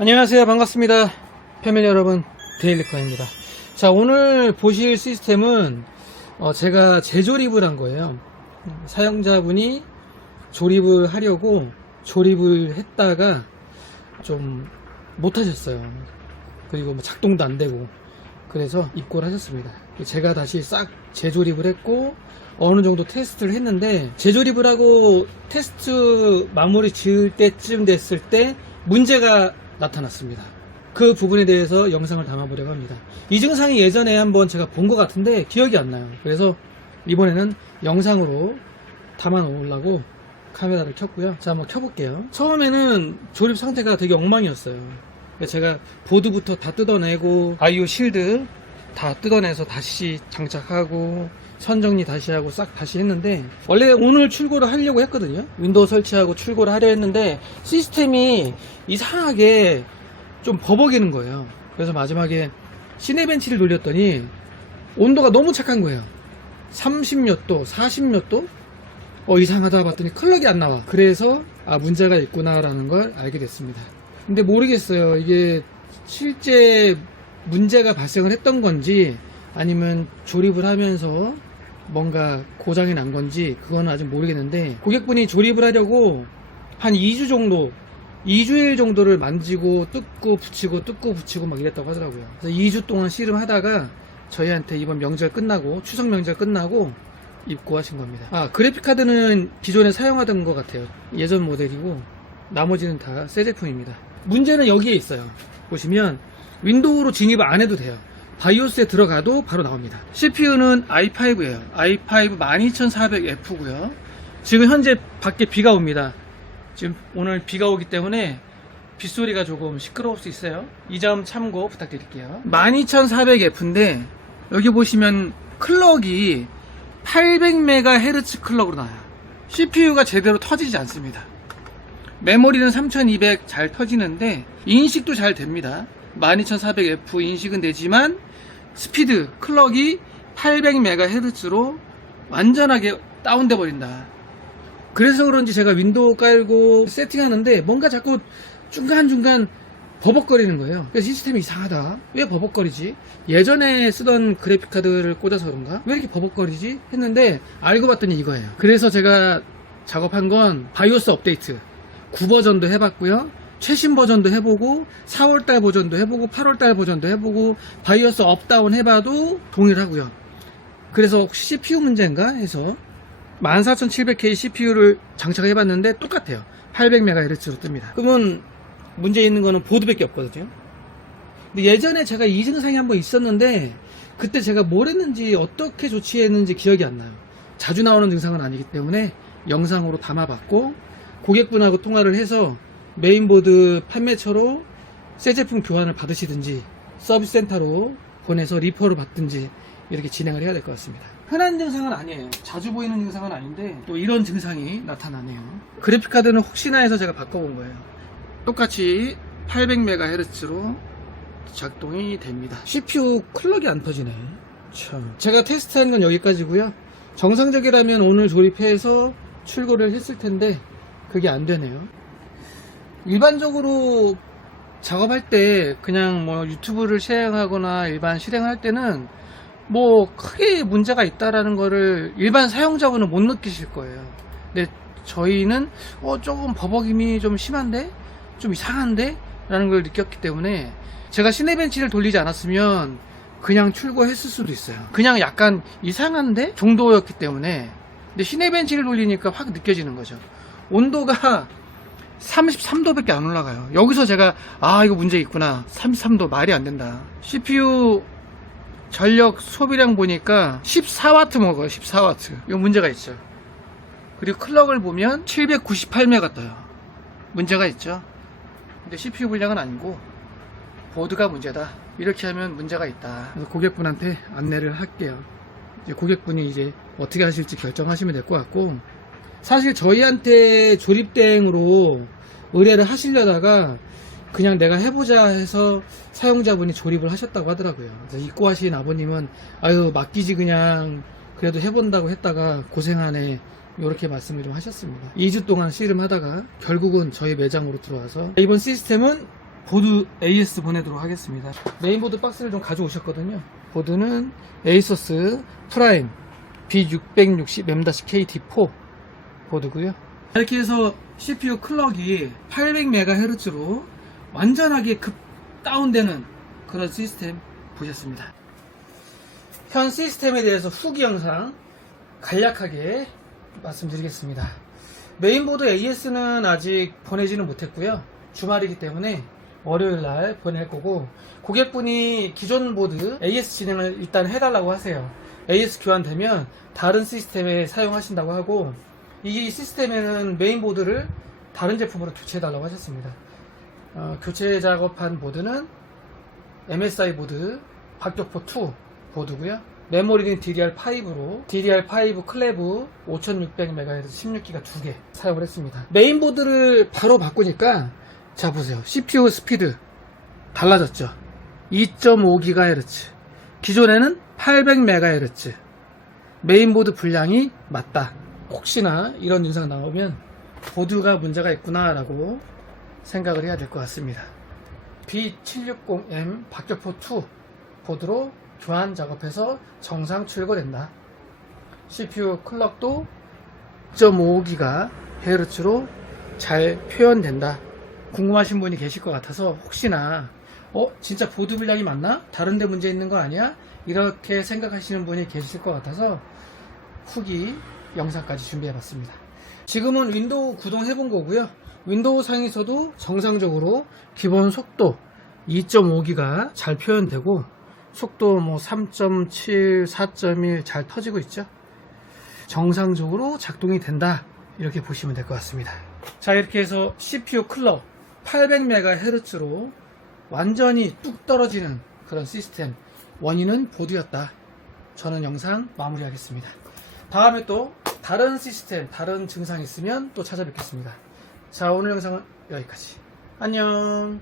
안녕하세요. 반갑습니다. 패밀리 여러분, 데일리카입니다. 자, 오늘 보실 시스템은 제가 재조립을 한 거예요. 사용자분이 조립을 하려고 조립을 했다가 좀 못하셨어요. 그리고 작동도 안 되고, 그래서 입고를 하셨습니다. 제가 다시 싹 재조립을 했고 어느 정도 테스트를 했는데, 재조립을 하고 테스트 마무리 지을 때쯤 됐을 때 문제가 나타났습니다. 그 부분에 대해서 영상을 담아보려고 합니다. 이 증상이 예전에 한번 제가 본 것 같은데 기억이 안 나요. 그래서 이번에는 영상으로 담아 놓으려고 카메라를 켰고요. 자, 한번 켜볼게요. 처음에는 조립 상태가 되게 엉망이었어요. 제가 보드부터 다 뜯어내고 아이오 실드 다 뜯어내서 다시 장착하고 선정리 다시 하고 싹 다시 했는데, 원래 오늘 출고를 하려고 했거든요. 윈도우 설치하고 출고를 하려 했는데 시스템이 이상하게 좀 버벅이는 거예요. 그래서 마지막에 시네벤치를 돌렸더니 온도가 너무 착한 거예요. 30몇 도, 40몇 도? 이상하다 봤더니 클럭이 안 나와. 그래서 문제가 있구나 라는 걸 알게 됐습니다. 근데 모르겠어요. 이게 실제 문제가 발생을 했던 건지 아니면 조립을 하면서 뭔가 고장이 난 건지 그거는 아직 모르겠는데, 고객분이 조립을 하려고 한 2주 정도, 2주일 정도를 만지고 뜯고 붙이고 뜯고 붙이고 막 이랬다고 하더라고요. 그래서 2주 동안 씨름하다가 저희한테 이번 명절 끝나고, 추석 명절 끝나고 입고하신 겁니다. 그래픽카드는 기존에 사용하던 것 같아요. 예전 모델이고 나머지는 다 새 제품입니다. 문제는 여기에 있어요. 보시면 윈도우로 진입을 안 해도 돼요. 바이오스에 들어가도 바로 나옵니다. CPU는 i5예요. i5 12400F고요. 지금 현재 밖에 비가 옵니다. 지금 오늘 비가 오기 때문에 빗소리가 조금 시끄러울 수 있어요. 이 점 참고 부탁드릴게요. 12400F인데 여기 보시면 클럭이 800MHz 클럭으로 나와요. CPU가 제대로 터지지 않습니다. 메모리는 3200 잘 터지는데 인식도 잘 됩니다. 12400F 인식은 되지만 스피드, 클럭이 800MHz로 완전하게 다운돼 버린다. 그래서 그런지 제가 윈도우 깔고 세팅하는데 뭔가 자꾸 중간중간 버벅거리는 거예요. 그래서 시스템이 이상하다. 왜 버벅거리지? 예전에 쓰던 그래픽카드를 꽂아서 그런가? 왜 이렇게 버벅거리지? 했는데 알고 봤더니 이거예요. 그래서 제가 작업한 건 바이오스 업데이트 9버전도 해봤고요, 최신 버전도 해보고 4월달 버전도 해보고 8월달 버전도 해보고 바이오스 업다운 해봐도 동일하고요. 그래서 혹시 CPU 문제인가 해서 14700K CPU를 장착해봤는데 똑같아요. 800MHz로 뜹니다. 그러면 문제 있는 거는 보드밖에 없거든요. 근데 예전에 제가 이 증상이 한번 있었는데 그때 제가 뭘 했는지 어떻게 조치했는지 기억이 안 나요. 자주 나오는 증상은 아니기 때문에 영상으로 담아봤고, 고객분하고 통화를 해서 메인보드 판매처로 새 제품 교환을 받으시든지 서비스 센터로 보내서 리퍼를 받든지 이렇게 진행을 해야 될 것 같습니다. 흔한 증상은 아니에요. 자주 보이는 증상은 아닌데 또 이런 증상이 나타나네요. 그래픽카드는 혹시나 해서 제가 바꿔본 거예요. 똑같이 800MHz로 작동이 됩니다. CPU 클럭이 안 터지네. 참. 제가 테스트한 건 여기까지고요. 정상적이라면 오늘 조립해서 출고를 했을 텐데 그게 안 되네요. 일반적으로 작업할 때 그냥 유튜브를 실행하거나 일반 실행할 때는 크게 문제가 있다라는 거를 일반 사용자분은 못 느끼실 거예요. 근데 저희는 조금 버벅임이 좀 심한데? 좀 이상한데? 라는 걸 느꼈기 때문에 제가 시네벤치를 돌리지 않았으면 그냥 출고했을 수도 있어요. 그냥 약간 이상한데? 정도였기 때문에. 근데 시네벤치를 돌리니까 확 느껴지는 거죠. 온도가 33도밖에 안 올라가요. 여기서 제가 이거 문제 있구나. 33도 말이 안 된다. CPU 전력 소비량 보니까 14W 먹어요. 14W. 이거 문제가 있죠. 그리고 클럭을 보면 798메가 떠요. 문제가 있죠. 근데 CPU 분량은 아니고 보드가 문제다. 이렇게 하면 문제가 있다. 그래서 고객분한테 안내를 할게요. 이제 고객분이 이제 어떻게 하실지 결정하시면 될 것 같고, 사실 저희한테 조립 대행으로 의뢰를 하시려다가 그냥 내가 해보자 해서 사용자분이 조립을 하셨다고 하더라고요. 그래서 입고하신 아버님은 맡기지 그냥 그래도 해본다고 했다가 고생하네, 이렇게 말씀을 좀 하셨습니다. 2주 동안 씨름하다가 결국은 저희 매장으로 들어와서, 이번 시스템은 보드 AS 보내도록 하겠습니다. 메인보드 박스를 좀 가져오셨거든요. 보드는 에이서스 프라임 B660 M-KT4 보드고요. 이렇게 해서 CPU 클럭이 800MHz로 완전하게 급 다운되는 그런 시스템 보셨습니다. 현 시스템에 대해서 후기 영상 간략하게 말씀드리겠습니다. 메인보드 AS는 아직 보내지는 못했고요. 주말이기 때문에 월요일날 보낼 거고, 고객분이 기존 보드 AS 진행을 일단 해달라고 하세요. AS 교환되면 다른 시스템에 사용하신다고 하고, 이 시스템에는 메인보드를 다른 제품으로 교체해달라고 하셨습니다. 교체 작업한 보드는 MSI 보드 박격포2 보드고요. 메모리는 DDR5로 DDR5 클레브 5600MHz 16기가 2개 사용을 했습니다. 메인보드를 바로 바꾸니까 자 보세요. CPU 스피드 달라졌죠. 2.5GHz. 기존에는 800MHz. 메인보드 분량이 맞다. 혹시나 이런 증상 나오면 보드가 문제가 있구나 라고 생각을 해야 될 것 같습니다. B760M 박격포2 보드로 교환 작업해서 정상 출고된다. CPU 클럭도 2.5GHz로 잘 표현된다. 궁금하신 분이 계실 것 같아서 혹시나 진짜 보드 분량이 맞나? 다른데 문제 있는 거 아니야? 이렇게 생각하시는 분이 계실 것 같아서 후기 영상까지 준비해 봤습니다. 지금은 윈도우 구동해 본 거고요. 윈도우 상에서도 정상적으로 기본 속도 2.5기가 잘 표현되고, 속도 3.7, 4.1 잘 터지고 있죠. 정상적으로 작동이 된다, 이렇게 보시면 될 것 같습니다. 자, 이렇게 해서 CPU 클럭 800MHz로 완전히 뚝 떨어지는 그런 시스템, 원인은 보드였다. 저는 영상 마무리하겠습니다. 다음에 또 다른 시스템, 다른 증상이 있으면 또 찾아뵙겠습니다. 자, 오늘 영상은 여기까지. 안녕.